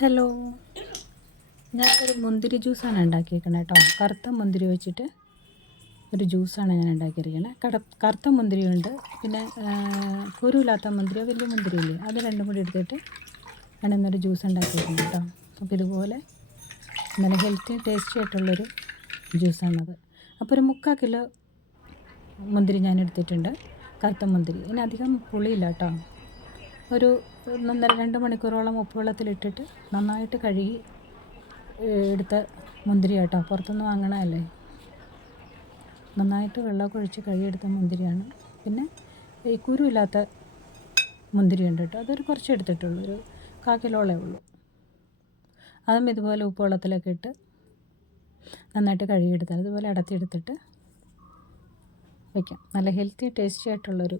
Hello. ഞാനൊരു മുന്തിരി ജ്യൂസാണ് ഉണ്ടാക്കിയിരിക്കുന്നത് കേട്ടോ. കറുത്ത മുന്തിരി വെച്ചിട്ട് ഒരു ജ്യൂസാണ് ഞാൻ ഉണ്ടാക്കിയിരിക്കുന്നത് കട കറുത്ത മുന്തിരിയുണ്ട്. പിന്നെ കുരുവില്ലാത്ത മുന്തിരിയോ വലിയ മുന്തിരിയില്ലേ? അത് രണ്ടും കൂടി എടുത്തിട്ട് ഞാൻ ഇന്നൊരു ജ്യൂസ് ഉണ്ടാക്കിയിരിക്കുന്നത് കേട്ടോ. അപ്പോൾ ഇതുപോലെ നല്ല ഹെൽത്തി ടേസ്റ്റി ആയിട്ടുള്ളൊരു ജ്യൂസാണത്. അപ്പോൾ ഒരു മുക്കാൽ കിലോ മുന്തിരി ഞാൻ എടുത്തിട്ടുണ്ട്. കറുത്ത മുന്തിരി. ഇനി അധികം പുളിയില്ല കേട്ടോ. ഒരു ഒന്നര രണ്ട് മണിക്കൂറോളം ഉപ്പുവെള്ളത്തിലിട്ടിട്ട് നന്നായിട്ട് കഴുകി എടുത്ത മുന്തിരി കേട്ടോ പുറത്തുനിന്ന് വാങ്ങണമല്ലേ നന്നായിട്ട് വെള്ളമൊക്കെ ഒഴിച്ച് കഴുകിയെടുത്ത മുന്തിരിയാണ്. പിന്നെ ഈ കുരുവില്ലാത്ത മുന്തിരി ഉണ്ട് കേട്ടോ. അതൊരു കുറച്ച് എടുത്തിട്ടുള്ളൂ. ഒരു കാക്കിലോളേ കിലോളേ ഉള്ളൂ. അതും ഇതുപോലെ ഉപ്പുവെള്ളത്തിലൊക്കെ ഇട്ട് നന്നായിട്ട് കഴുകിയെടുത്താൽ അതുപോലെ അടത്തിയെടുത്തിട്ട് വയ്ക്കാം നല്ല ഹെൽത്തി ടേസ്റ്റി ആയിട്ടുള്ളൊരു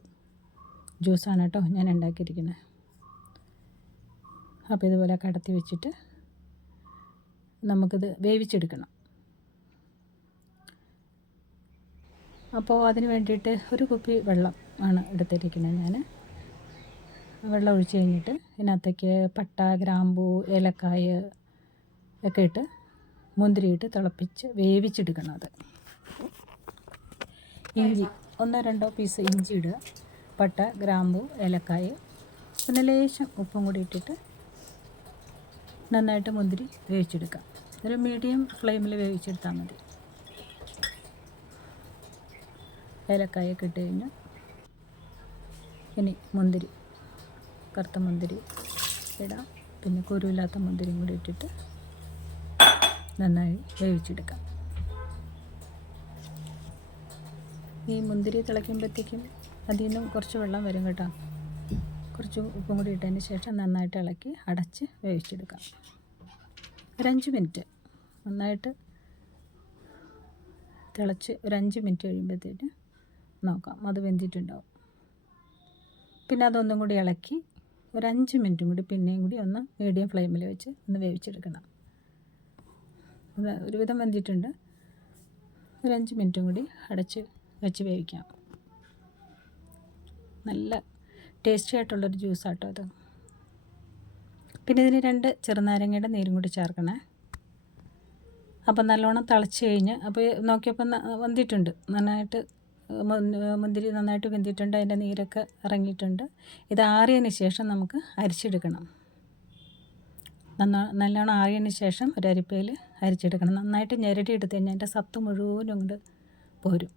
ജ്യൂസാണ് കേട്ടോ ഞാൻ ഉണ്ടാക്കിയിരിക്കുന്നത്. അപ്പോൾ ഇതുപോലെ കടത്തി വെച്ചിട്ട് നമുക്കിത് വേവിച്ചെടുക്കണം. അപ്പോൾ അതിന് വേണ്ടിയിട്ട് ഒരു കുപ്പി വെള്ളം ആണ് എടുത്തിരിക്കുന്നത് ഞാൻ. വെള്ളം ഒഴിച്ച് കഴിഞ്ഞിട്ട് ഇതിനകത്തേക്ക് പട്ട ഗ്രാമ്പൂ ഏലക്കായ ഒക്കെ ഇട്ട് മുന്തിരിയിട്ട് തിളപ്പിച്ച് വേവിച്ചെടുക്കണം അത്. ഇഞ്ചി ഒന്നോ രണ്ടോ പീസ് ഇഞ്ചി ഇടുക. പട്ട ഗ്രാമ്പൂ ഏലക്കായ പിന്നെ ലേശം ഉപ്പും കൂടി ഇട്ടിട്ട് നന്നായിട്ട് മുന്തിരി വേവിച്ചെടുക്കാം. ഒരു മീഡിയം ഫ്ലെയിമിൽ വേവിച്ചെടുത്താൽ മതി. ഏലക്കായൊക്കെ ഇട്ട് കഴിഞ്ഞാൽ ഇനി മുന്തിരി കറുത്ത മുന്തിരി ഇടാം. പിന്നെ കുരുവില്ലാത്ത മുന്തിരിയും കൂടി ഇട്ടിട്ട് നന്നായി വേവിച്ചെടുക്കാം. ഈ മുന്തിരി തിളയ്ക്കുമ്പോഴത്തേക്കും അതിൽ നിന്നും കുറച്ച് വെള്ളം വരും കേട്ടോ. കുറച്ച് ഉപ്പും കൂടി ഇട്ടതിന് ശേഷം നന്നായിട്ട് ഇളക്കി അടച്ച് വേവിച്ചെടുക്കാം. ഒരഞ്ച് മിനിറ്റ് നന്നായിട്ട് തിളച്ച് ഒരഞ്ച് മിനിറ്റ് കഴിയുമ്പോഴത്തേന് നോക്കാം. അത് വെന്തിട്ടുണ്ടാവും. പിന്നെ അതൊന്നും കൂടി ഇളക്കി ഒരഞ്ച് മിനിറ്റും കൂടി പിന്നെയും കൂടി ഒന്ന് മീഡിയം ഫ്ലെയിമിൽ വെച്ച് ഒന്ന് വേവിച്ചെടുക്കണം. അത് ഒരുവിധം വെന്തിട്ടുണ്ട്. ഒരഞ്ച് മിനിറ്റും കൂടി അടച്ച് വെച്ച് വേവിക്കാം. നല്ല ടേസ്റ്റി ആയിട്ടുള്ളൊരു ജ്യൂസാട്ടോ അത്. പിന്നെ ഇതിന് രണ്ട് ചെറുനാരങ്ങയുടെ നീരും കൂടി ചേർക്കണേ. അപ്പം നല്ലോണം തിളച്ച് കഴിഞ്ഞ് അപ്പോൾ നോക്കിയപ്പോൾ വന്നിട്ടുണ്ട് നന്നായിട്ട് മുന്തിരി നന്നായിട്ട് വെന്തിട്ടുണ്ട് അതിന്റെ നീരൊക്കെ ഇറങ്ങിയിട്ടുണ്ട്. ഇത് ആറിയതിന് ശേഷം നമുക്ക് അരിച്ചെടുക്കണം. നന്നാ നല്ലോണം ആറിയതിന് ശേഷം ഒരു അരിപ്പയിൽ അരിച്ചെടുക്കണം. നന്നായിട്ട് ഞെരടി എടുത്ത് കഴിഞ്ഞാൽ അതിന്റെ സത്ത് മുഴുവനും കൊണ്ട് പോരും.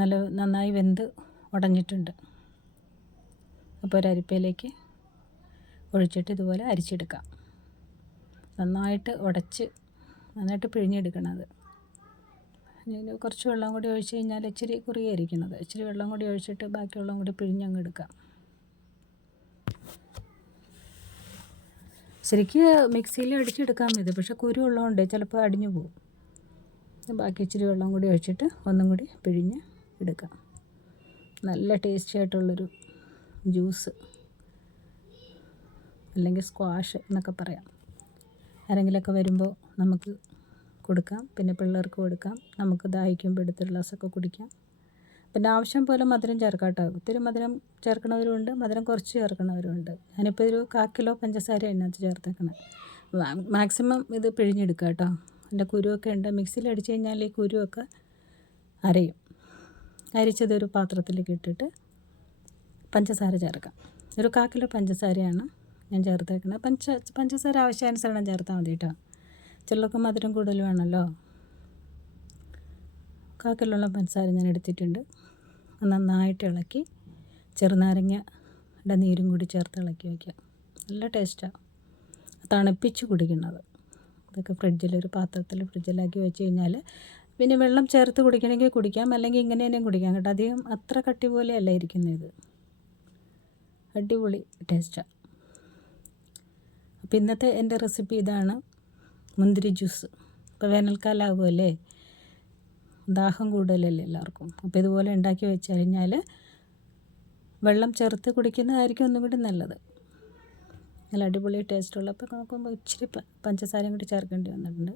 നല്ല നന്നായി വെന്ത് ഉടഞ്ഞിട്ടുണ്ട്. അപ്പോൾ ഒരു അരിപ്പയിലേക്ക് ഒഴിച്ചിട്ട് ഇതുപോലെ അരിച്ചെടുക്കാം. നന്നായിട്ട് ഉടച്ച് നന്നായിട്ട് പിഴിഞ്ഞെടുക്കണം അത്. ഇനി കുറച്ച് വെള്ളം കൂടി ഒഴിച്ച് കഴിഞ്ഞാൽ ഇച്ചിരി കുറിയായിരിക്കുന്നത് ഇച്ചിരി വെള്ളം കൂടി ഒഴിച്ചിട്ട് ബാക്കി വെള്ളം കൂടി പിഴിഞ്ഞങ്ങ് എടുക്കാം. ശരിക്ക് മിക്സിയിൽ അടിച്ചെടുക്കാൻ മതി. പക്ഷേ കുരു ഉള്ളതുകൊണ്ട് ചിലപ്പോൾ അടിഞ്ഞു പോകും. ബാക്കി ഇച്ചിരി വെള്ളം കൂടി ഒഴിച്ചിട്ട് ഒന്നും കൂടി പിഴിഞ്ഞ് എടുക്കാം. നല്ല ടേസ്റ്റി ആയിട്ടുള്ളൊരു ജ്യൂസ് അല്ലെങ്കിൽ സ്ക്വാഷ് എന്നൊക്കെ പറയാം. ആരെങ്കിലുമൊക്കെ വരുമ്പോൾ നമുക്ക് കൊടുക്കാം. പിന്നെ പിള്ളേർക്ക് കൊടുക്കാം. നമുക്ക് ദാഹിക്കുമ്പോൾ എടുത്ത് ഗ്ലാസ്സൊക്കെ കുടിക്കാം. പിന്നെ ആവശ്യം പോലെ മധുരം ചേർക്കാട്ടോ കേട്ടോ ഒത്തിരി മധുരം ചേർക്കണവരുമുണ്ട് മധുരം കുറച്ച് ചേർക്കണവരുമുണ്ട് ഞാനിപ്പോൾ ഒരു കാ കിലോ പഞ്ചസാര അതിനകത്ത് ചേർത്തേക്കണേ. മാക്സിമം ഇത് പിഴിഞ്ഞെടുക്കുക കേട്ടോ എന്റെ കുരുവൊക്കെ ഉണ്ട്. മിക്സിയിൽ അടിച്ചു കഴിഞ്ഞാൽ ഈ കുരുവൊക്കെ അരയും. അരിച്ചതൊരു പാത്രത്തിലേക്ക് ഇട്ടിട്ട് പഞ്ചസാര ചേർക്കാം. ഒരു കാ കിലോ പഞ്ചസാരയാണ് ഞാൻ ചേർത്തേക്കുന്നത് പഞ്ച പഞ്ചസാര ആവശ്യാനുസരണം ചേർത്താൽ മതി കേട്ടോ. ചിലർക്ക് മധുരം കൂടുതൽ വേണമല്ലോ. കാ കിലോളം പഞ്ചസാര ഞാൻ എടുത്തിട്ടുണ്ട്. നന്നായിട്ട് ഇളക്കി ചെറുനാരങ്ങയുടെ നീരും കൂടി ചേർത്ത് ഇളക്കി വയ്ക്കുക. നല്ല ടേസ്റ്റാണ് തണുപ്പിച്ച് കുടിക്കുന്നത് ഇതൊക്കെ ഫ്രിഡ്ജിലൊരു പാത്രത്തിൽ ഫ്രിഡ്ജിലാക്കി വെച്ച് കഴിഞ്ഞാൽ പിന്നെ വെള്ളം ചേർത്ത് കുടിക്കണമെങ്കിൽ കുടിക്കാം അല്ലെങ്കിൽ ഇങ്ങനെ തന്നെയും കുടിക്കാം കേട്ടോ. അധികം അത്ര കട്ടി പോലെ അല്ല ഇരിക്കുന്നത് അടിപൊളി ടേസ്റ്റാണ് അപ്പോൾ ഇന്നത്തെ എന്റെ റെസിപ്പി ഇതാണ് മുന്തിരി ജ്യൂസ് ഇപ്പോൾ വേനൽക്കാലമാകുമല്ലേ ദാഹം കൂടുതലല്ലേ എല്ലാവർക്കും. അപ്പോൾ ഇതുപോലെ ഉണ്ടാക്കി വെച്ച് കഴിഞ്ഞാൽ വെള്ളം ചേർത്ത് കുടിക്കുന്നതായിരിക്കും ഒന്നും കൂടി നല്ലത്. നല്ല അടിപൊളി ടേസ്റ്റുള്ള അപ്പോൾ നോക്കുമ്പോൾ ഇച്ചിരി പഞ്ചസാരയും കൂടി ചേർക്കേണ്ടി വന്നിട്ടുണ്ട്.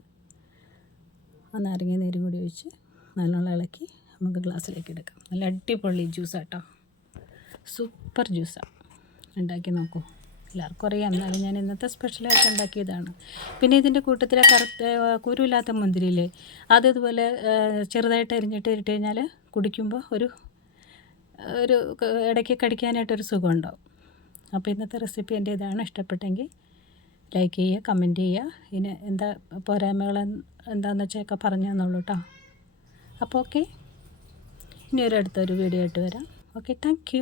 ആ നാരങ്ങ നീരും കൂടി ഒഴിച്ച് നല്ലോണം ഇളക്കി നമുക്ക് ഗ്ലാസ്സിലേക്ക് എടുക്കാം. നല്ല അടിപൊളി ജ്യൂസാട്ടോ സൂപ്പർ ജ്യൂസാണ് ഉണ്ടാക്കി നോക്കൂ. എല്ലാവർക്കും അറിയാം. എന്നാലും ഞാൻ ഇന്നത്തെ സ്പെഷ്യലായിട്ട് ഉണ്ടാക്കിയതാണ്. പിന്നെ ഇതിന്റെ കൂട്ടത്തിൽ കറുത്ത കുരുവില്ലാത്ത മുന്തിരിയില്ലേ? അത് ഇതുപോലെ ചെറുതായിട്ട് അരിഞ്ഞിട്ട് ഇട്ട് കഴിഞ്ഞാൽ കുടിക്കുമ്പോൾ ഒരു ഒരു ഇടയ്ക്ക് കടിക്കാനായിട്ടൊരു സുഖമുണ്ടാവും. അപ്പോൾ ഇന്നത്തെ റെസിപ്പി എന്റെ ഇതാണ് ഇഷ്ടപ്പെട്ടെങ്കിൽ ലൈക്ക് ചെയ്യുക കമന്റ് ചെയ്യുക. ഇനി എന്താ പോരായ്മകൾ എന്താണെന്ന് വെച്ചൊക്കെ പറഞ്ഞു തന്നുള്ളൂ കേട്ടോ അപ്പോൾ ഓക്കെ ഇനി ഒരു അടുത്തൊരു വീഡിയോ ആയിട്ട് വരാം. Okay thank